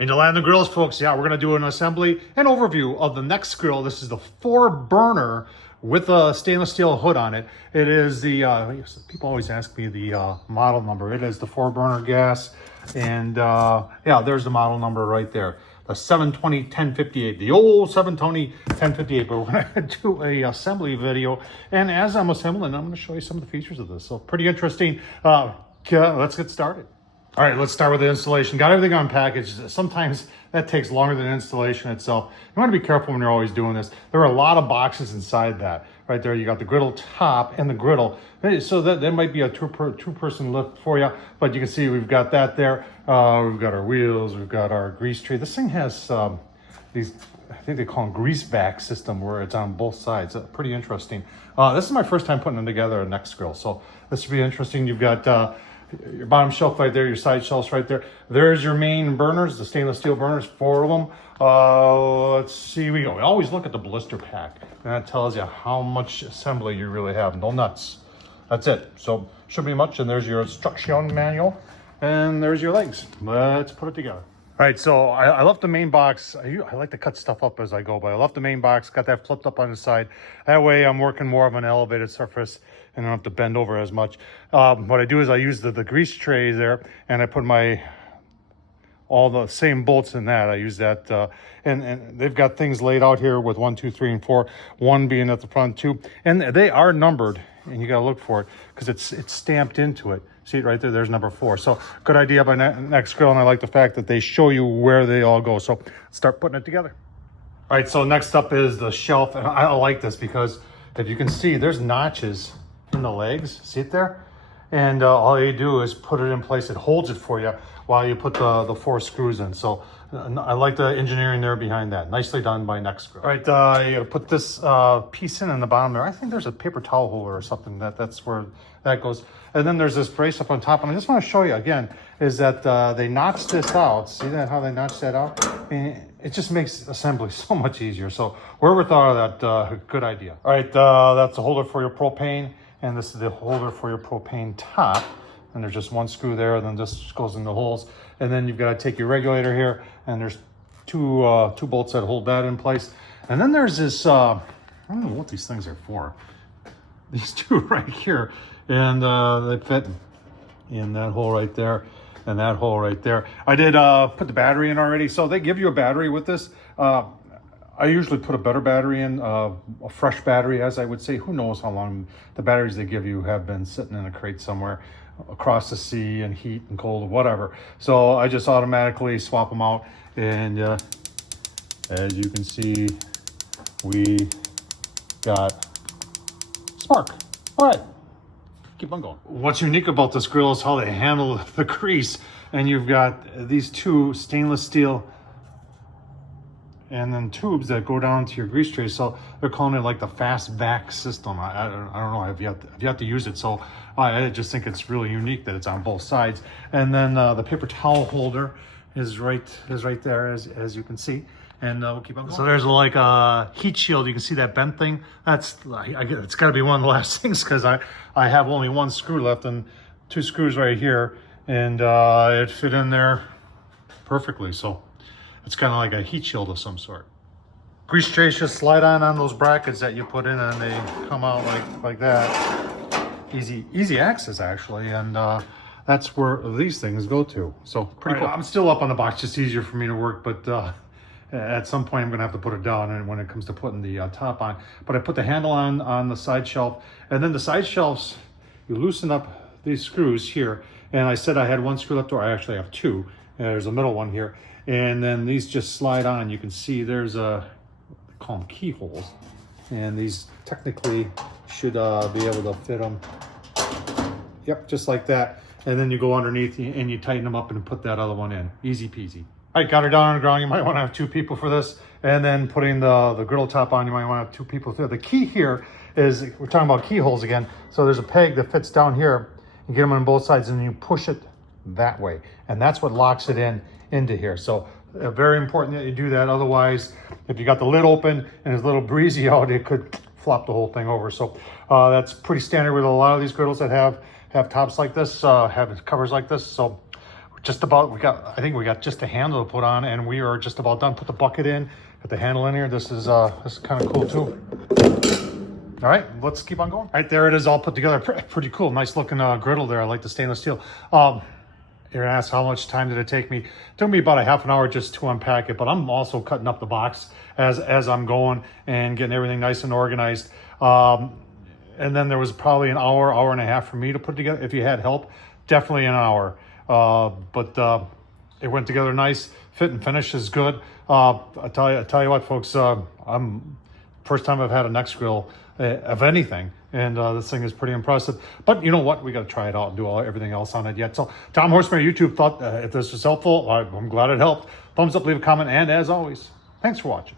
And to land the grills, folks, yeah, we're going to do an assembly and overview of the Nexgrill. This is the 4-burner with a stainless steel hood on it. It is the, people always ask me the model number. It is the 4-burner gas. And yeah, there's the model number right there. The 720-1058, the old 720-1058. But we're going to do a assembly video. And as I'm assembling, I'm going to show you some of the features of this. So pretty interesting. Let's get started. All right, let's start with the installation. Got everything unpackaged. Sometimes that takes longer than installation itself. You want to be careful when you're always doing this. There are a lot of boxes inside that. Right there, you got the griddle top and the griddle. So that might be a two-person lift for you. But you can see we've got that there. We've got our wheels. We've got our grease tray. This thing has these, I think they call them grease back system, where it's on both sides. Pretty interesting. This is my first time putting together a Nexgrill. So this should be interesting. You've got your bottom shelf right there, your side shelves right there. There's your main burners, the stainless steel burners, 4 of them. Let's see, we always look at the blister pack, and that tells you how much assembly you really have. No nuts. That's it. So should be much. And there's your instruction manual, and there's your legs. Let's put it together. All right, so I left the main box. I like to cut stuff up as I go, but I left the main box, got that flipped up on the side. That way I'm working more of an elevated surface and I don't have to bend over as much. What I do is I use the grease tray there, and I put all the same bolts in that. I use that, and they've got things laid out here with 1, 2, 3, and 4, 1 being at the front, 2. And they are numbered, and you gotta look for it because it's stamped into it. See it right there, there's number 4. So good idea by Nexgrill, and I like the fact that they show you where they all go. So let's start putting it together. All right, so next up is the shelf, and I like this because if you can see, there's notches in the legs, see it there? And all you do is put it in place. It holds it for you while you put the 4 screws in. So I like the engineering there behind that. Nicely done by Nexgrill. All right, you gotta put this piece in the bottom there. I think there's a paper towel holder or something that's where that goes. And then there's this brace up on top. And I just want to show you again, is that they notched this out. See that, how they notched that out? And it just makes assembly so much easier. So whoever thought of that, good idea. All right, that's a holder for your propane. And this is the holder for your propane top. And there's just 1 screw there, and then this goes in the holes. And then you've got to take your regulator here, and there's two bolts that hold that in place. And then there's this, I don't know what these things are for. These 2 right here. And they fit in that hole right there and that hole right there. I did put the battery in already. So they give you a battery with this. I usually put a better battery in, a fresh battery, as I would say. Who knows how long the batteries they give you have been sitting in a crate somewhere across the sea and heat and cold, whatever. So I just automatically swap them out. And as you can see, we got spark. All right, keep on going. What's unique about this grill is how they handle the grease. And you've got these 2 stainless steel and then tubes that go down to your grease tray. So they're calling it like the fast back system. I don't know, I've yet to use it. So I just think it's really unique that it's on both sides. And then the paper towel holder is right there, as you can see. And we'll keep on going. So there's like a heat shield. You can see that bent thing. It's got to be one of the last things, because I have only 1 screw left and 2 screws right here, and it fit in there perfectly. So it's kind of like a heat shield of some sort. Grease trays just slide on those brackets that you put in, and they come out like that. Easy access, actually, and that's where these things go to. So pretty cool. I'm still up on the box, just easier for me to work, but at some point I'm gonna have to put it down, and when it comes to putting the top on. But I put the handle on the side shelf, and then the side shelves, you loosen up these screws here, and I said I had 1 screw left, or I actually have 2. There's a middle one here, and then these just slide on. You can see there's they call them keyholes, and these technically should be able to fit them. Yep, just like that. And then you go underneath and you tighten them up and put that other one in. Easy peasy. All right, got her down on the ground. You might want to have 2 people for this. And then putting the griddle top on, you might want to have 2 people through. The key here is, we're talking about keyholes again. So there's a peg that fits down here. You get them on both sides, and then you push it that way. And that's what locks it into here. So very important that you do that. Otherwise, if you got the lid open and it's a little breezy out, it could flop the whole thing over. So that's pretty standard with a lot of these griddles that have tops like this, have covers like this. So just about, I think we got just a handle to put on, and we are just about done. Put the bucket in, got the handle in here. This is kind of cool too. All right, let's keep on going. All right, there it is, all put together. Pretty cool, nice looking griddle there. I like the stainless steel. You're gonna ask how much time did it take me? It took me about a half an hour just to unpack it, but I'm also cutting up the box as I'm going and getting everything nice and organized. And then there was probably an hour, hour and a half for me to put it together. If you had help, definitely an hour. But it went together nice. Fit and finish is good. I tell you what, folks, I'm first time I've had a Nexgrill of anything, and this thing is pretty impressive. But you know what? We got to try it out and do everything else on it yet. So, Tom Horsman, YouTube, thought if this was helpful, I'm glad it helped. Thumbs up, leave a comment, and as always, thanks for watching.